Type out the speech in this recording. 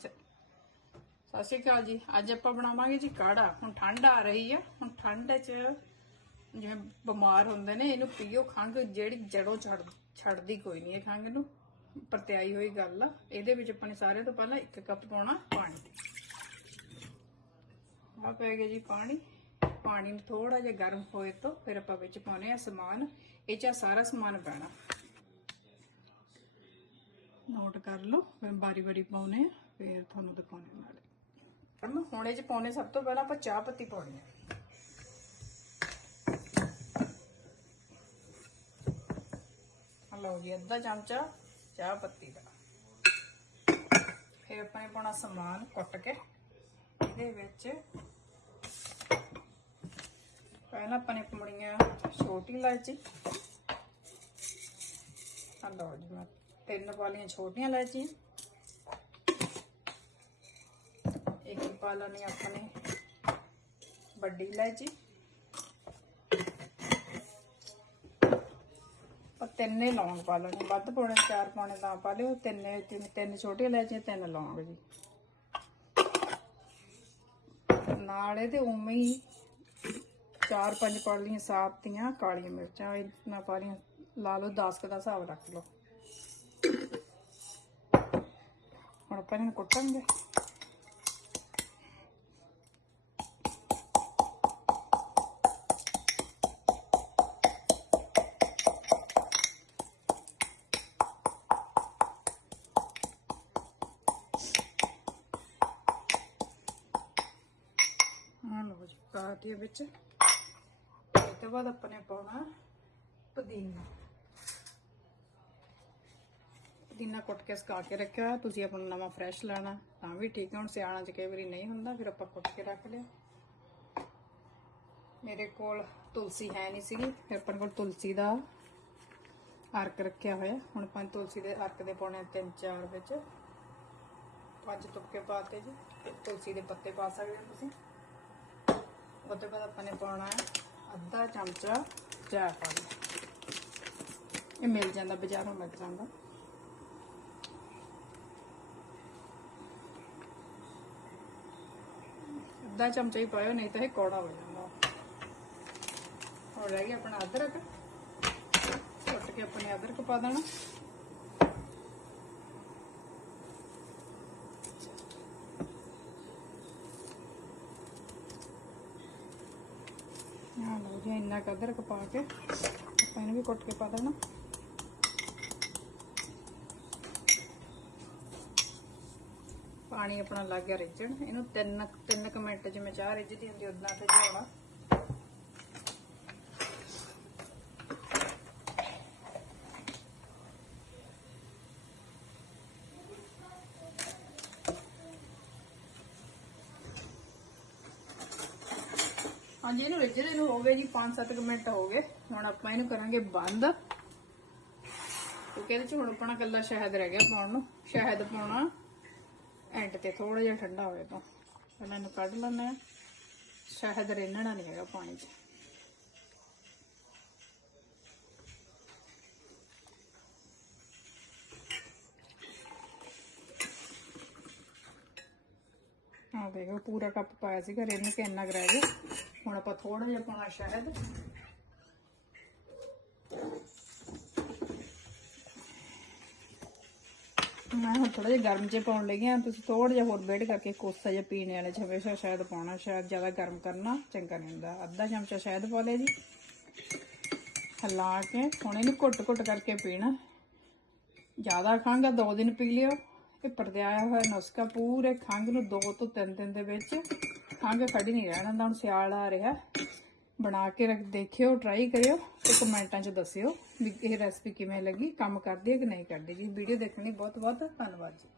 ਸਤਿ ਸ਼੍ਰੀ ਅਕਾਲ ਜੀ। ਅੱਜ ਆਪਾਂ ਬਣਾਵਾਂਗੇ ਜੀ ਕਾੜਾ। ਹੁਣ ਠੰਡ ਆ ਰਹੀ ਆ, ਹੁਣ ਠੰਡ 'ਚ ਜਿਵੇਂ ਬਿਮਾਰ ਹੁੰਦੇ ਨੇ ਇਹਨੂੰ ਪੀਓ। ਖੰਘ ਜਿਹੜੀ ਜੜੋਂ ਛੱਡਦੀ ਕੋਈ ਨਹੀਂ। ਇਹ ਖੰਘ ਨੂੰ ਪਰਤਿਆਈ ਹੋਈ ਗੱਲ ਆ। ਇਹਦੇ ਵਿੱਚ ਆਪਾਂ ਨੇ ਸਾਰਿਆਂ ਤੋਂ ਪਹਿਲਾਂ 1 ਕੱਪ ਪਾਉਣਾ ਪਾਣੀ। ਆ ਪੈ ਗਿਆ ਜੀ ਪਾਣੀ। ਪਾਣੀ ਨੂੰ ਥੋੜਾ ਜਿਹਾ ਗਰਮ ਹੋਏ ਤੋਂ ਫਿਰ ਆਪਾਂ ਵਿੱਚ ਪਾਉਣੇ ਆ ਸਮਾਨ। ਇਹ 'ਚ ਸਾਰਾ ਸਮਾਨ ਪੈਣਾ, ਨੋਟ ਕਰ ਲਓ। ਫਿਰ ਬਾਰੀ ਬਾਰੀ ਪਾਉਣੇ ਆ, ਫਿਰ ਤੁਹਾਨੂੰ ਦਿਖਾਉਣੇ ਨਾਲੇ। ਹੁਣ ਇਹ 'ਚ ਪਾਉਣੇ ਸਭ ਤੋਂ ਪਹਿਲਾਂ ਆਪਾਂ ਚਾਹ ਪੱਤੀ ਪਾਉਣੀ ਹੈ। ਲਓ ਜੀ, ਅੱਧਾ ਚਮਚਾ ਚਾਹ ਪੱਤੀ ਦਾ। ਫਿਰ ਆਪਾਂ ਨੇ ਪਾਉਣਾ ਸਮਾਨ ਕੁੱਟ ਕੇ। ਇਹਦੇ ਵਿੱਚ ਪਹਿਲਾਂ ਆਪਾਂ ਨੇ ਪਾਉਣੀ ਆ ਛੋਟੀ ਇਲਾਇਚੀ। ਲਓ ਜੀ, ਮੈਂ 3 ਪਾ ਲਈਆਂ ਛੋਟੀਆਂ ਇਲਾਇਚੀਆਂ। ਇੱਕ ਪਾ ਲੈਣੀ ਆਪਣੇ ਵੱਡੀ ਇਲਾਇਚੀ। और 3 लौंग पा लेने, वध पाने 4 पाने तो पा लियो। 3 छोटी इलायची 3 लौंग जी। नाले ते उमें ही 4-5 पा लिया साबतियां कालियां मिर्चां ना पा लिया। ला लो 10 का हिसाब रख लो। हुण आपां इन्हूं कुटांगे। लो जी, पाती बिच। इसके बाद अपने पाना पुदीना। पुदीना कुट के सुका के रखा हुआ। तुसीं अपना नवा फ्रैश लाना तां भी ठीक है। हुण सियालां च कई वारी नहीं हुंदा, फिर आपां कुट के रख लिया। मेरे कोल तुलसी है नहीं सी, फिर अपन कोल तुलसी दा अर्क रखा होया। हुण अपन तुलसी दे अर्क दे पाउणे 3-4 विच 5 तुपके पाते जी। तुलसी दे पत्ते पा सकदे हो तुसीं। उसके बाद अपने पाना है अद्धा चमचा जायफल। ये मिल जाता, बाजारों मिल जाता। अद्धा चमचा ही पाओ, नहीं तो ये कौड़ा हो जाता। और रह गया अपना अदरक। कुट के अपने अदरक पा देना। लो जी, इन्ना अदरक पा के इन्हें भी कुट के पा देना। पानी अपना लग गया रिझण। इनू 3 मिनट जिवें चाह रिझदी हुंदी उदां रिझाउणा। हाँ जी, इनू रिझदे नूं हो गए जी 5-7 मिनट हो गए। हुण आपां इनू करांगे बंद, क्योंकि इहदे च हुण अपना कल्ला शहद रह गया पाउण नूं। शहद पाउणा एंड ते थोड़ा जिहा ठंडा होए तो। पहलां इनू कढ लैंदे आ। शहद रिन्नणा नहीं हैगा पानी च। हाँ देखो, पूरा कप पाया सीगा, रिन्न के इन्ना रह गया। हुण आपां थोड़ा जिहा पाउणा शहद। मैं हम थोड़ा जिहा गर्म च पाउण लगी हाँ। तुसीं थोड़ा जिहा होर वेट करके कोसा जिहा पीने वाले च हमेशा शहद पाउणा। शहद ज़्यादा गर्म करना चंगा नहीं हुंदा। अद्धा चमचा शहद पा लिया जी। हिला के हुण इहनूं घुट-घुट करके पीना। ज़्यादा खंघ 2 दिन पी लियो। ये परत्याया होया नुस्खा। पूरे खंघ नूं 2 ਤੋਂ 3 दिन दे विच खंघ खड़ी नहीं रहण दिंदा। हुण सियाल आ रिहा, बना के रख देखियो, ट्राई करियो ते कमेंटां च दस्सियो भी ये रेसिपी किवें लगी, काम करदी है कि नहीं करदी जी। वीडियो देखने बहुत बहुत धन्नवाद जी।